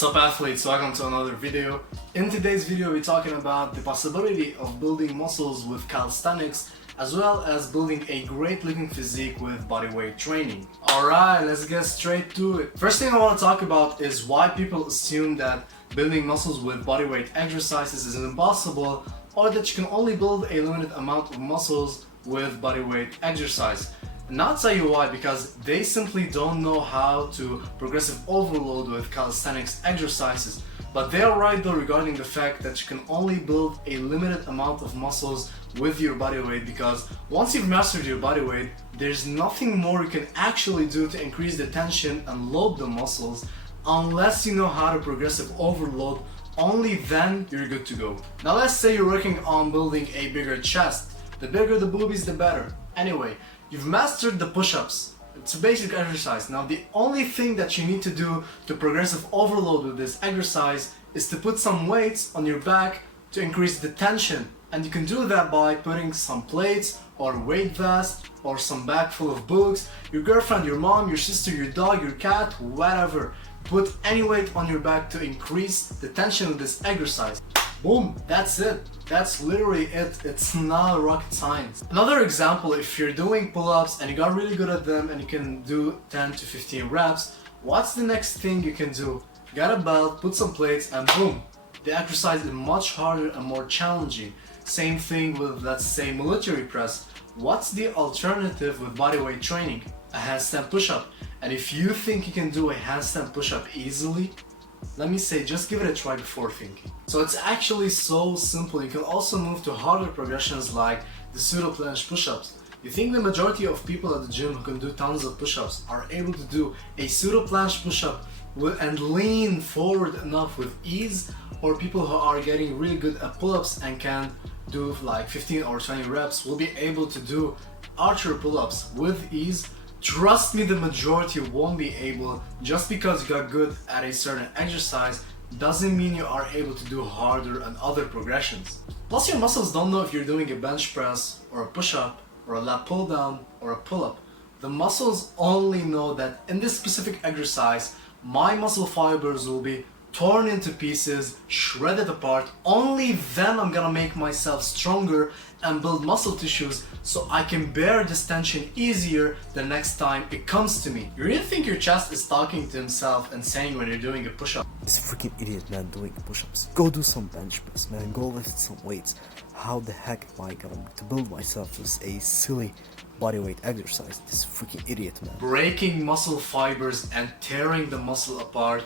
What's up athletes, welcome to another video. In today's video we're talking about the possibility of building muscles with calisthenics as well as building a great looking physique with bodyweight training. Alright, let's get straight to it. First thing I want to talk about is why people assume that building muscles with bodyweight exercises is impossible, or that you can only build a limited amount of muscles with bodyweight exercise. And I'll tell you why, because they simply don't know how to progressive overload with calisthenics exercises. But they are right though regarding the fact that you can only build a limited amount of muscles with your body weight, because once you've mastered your body weight, there's nothing more you can actually do to increase the tension and load the muscles unless you know how to progressive overload. Only then you're good to go. Now let's say you're working on building a bigger chest. The bigger the boobies, the better. Anyway, you've mastered the push-ups. It's a basic exercise. Now the only thing that you need to do to progressive overload with this exercise is to put some weights on your back to increase the tension. And you can do that by putting some plates or weight vest or some bag full of books. Your girlfriend, your mom, your sister, your dog, your cat, whatever. Put any weight on your back to increase the tension of this exercise. Boom, that's it. That's literally it. It's not rocket science. Another example, if you're doing pull-ups and you got really good at them and you can do 10 to 15 reps, what's the next thing you can do? Get a belt, put some plates, and boom, the exercise is much harder and more challenging. Same thing with, let's say, military press. What's the alternative with bodyweight training? A handstand push-up. And if you think you can do a handstand push-up easily, let me say, just give it a try before thinking. So it's actually so simple. You can also move to harder progressions like the pseudo planche push-ups. You think the majority of people at the gym who can do tons of push-ups are able to do a pseudo planche push-up and lean forward enough with ease, or people who are getting really good at pull-ups and can do like 15 or 20 reps will be able to do archer pull-ups with ease? Trust me, the majority won't be able. Just because you got good at a certain exercise doesn't mean you are able to do harder and other progressions. Plus your muscles don't know if you're doing a bench press or a push-up or a lat pull down or a pull-up. The muscles only know that in this specific exercise my muscle fibers will be torn into pieces, shredded apart. Only then I'm gonna make myself stronger and build muscle tissues so I can bear this tension easier the next time it comes to me. You really think your chest is talking to himself and saying when you're doing a push-up, "This freaking idiot man doing push-ups. Go do some bench press, man. Go lift some weights. How the heck am I going to build myself with a silly bodyweight exercise? This freaking idiot, man." Breaking muscle fibers and tearing the muscle apart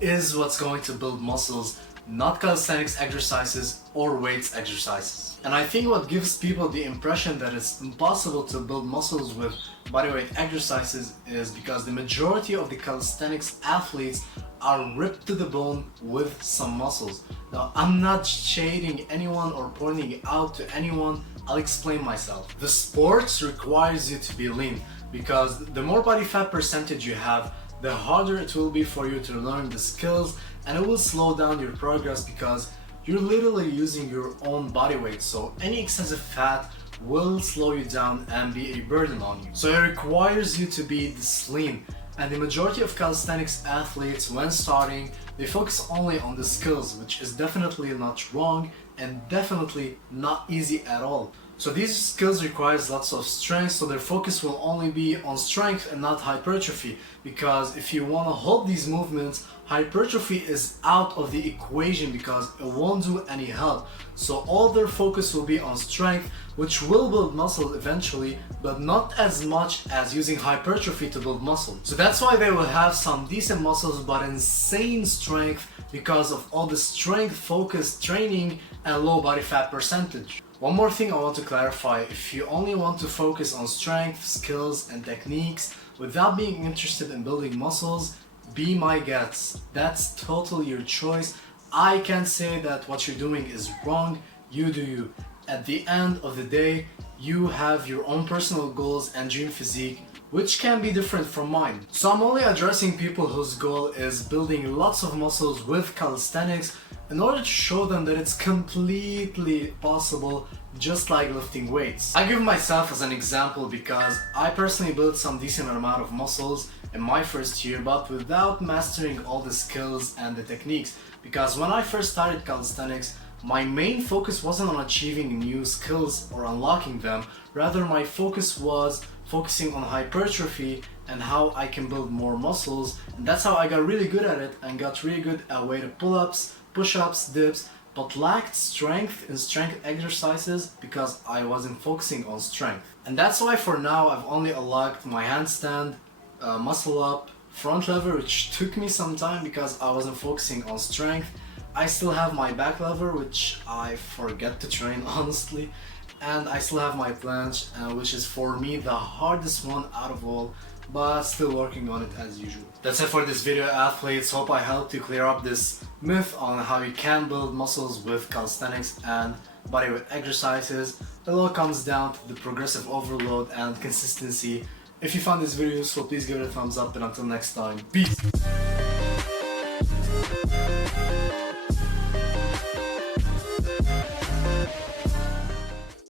is what's going to build muscles, not calisthenics exercises or weights exercises. And I think what gives people the impression that it's impossible to build muscles with bodyweight exercises is because the majority of the calisthenics athletes are ripped to the bone with some muscles. Now, I'm not shading anyone or pointing out to anyone. I'll explain myself. The sport requires you to be lean, because the more body fat percentage you have, the harder it will be for you to learn the skills, and it will slow down your progress because you're literally using your own body weight. So any excessive fat will slow you down and be a burden on you. So it requires you to be this lean. And the majority of calisthenics athletes, when starting, they focus only on the skills, which is definitely not wrong and definitely not easy at all. So these skills requires lots of strength, so their focus will only be on strength and not hypertrophy, because if you want to hold these movements, hypertrophy is out of the equation because it won't do any help. So all their focus will be on strength, which will build muscle eventually, but not as much as using hypertrophy to build muscle. So that's why they will have some decent muscles but insane strength, because of all the strength focused training and low body fat percentage. One more thing I want to clarify: if you only want to focus on strength, skills and techniques without being interested in building muscles, be my guest. That's totally your choice. I can't say that what you're doing is wrong. You do you. At the end of the day, you have your own personal goals and dream physique, which can be different from mine. So I'm only addressing people whose goal is building lots of muscles with calisthenics in order to show them that it's completely possible just like lifting weights. I give myself as an example because I personally built some decent amount of muscles in my first year, but without mastering all the skills and the techniques. Because when I first started calisthenics, my main focus wasn't on achieving new skills or unlocking them, rather my focus was focusing on hypertrophy and how I can build more muscles, and that's how I got really good at it and got really good at weighted pull-ups, push-ups, dips, but lacked strength in strength exercises because I wasn't focusing on strength. And that's why for now I've only unlocked my handstand, muscle up, front lever, which took me some time because I wasn't focusing on strength. I still have my back lever, which I forget to train honestly, and I still have my planche, which is for me the hardest one out of all, but still working on it as usual. That's it for this video, athletes. Hope I helped you clear up this myth on how you can build muscles with calisthenics and bodyweight exercises. It all comes down to the progressive overload and consistency. If you found this video useful, please give it a thumbs up, and until next time, peace!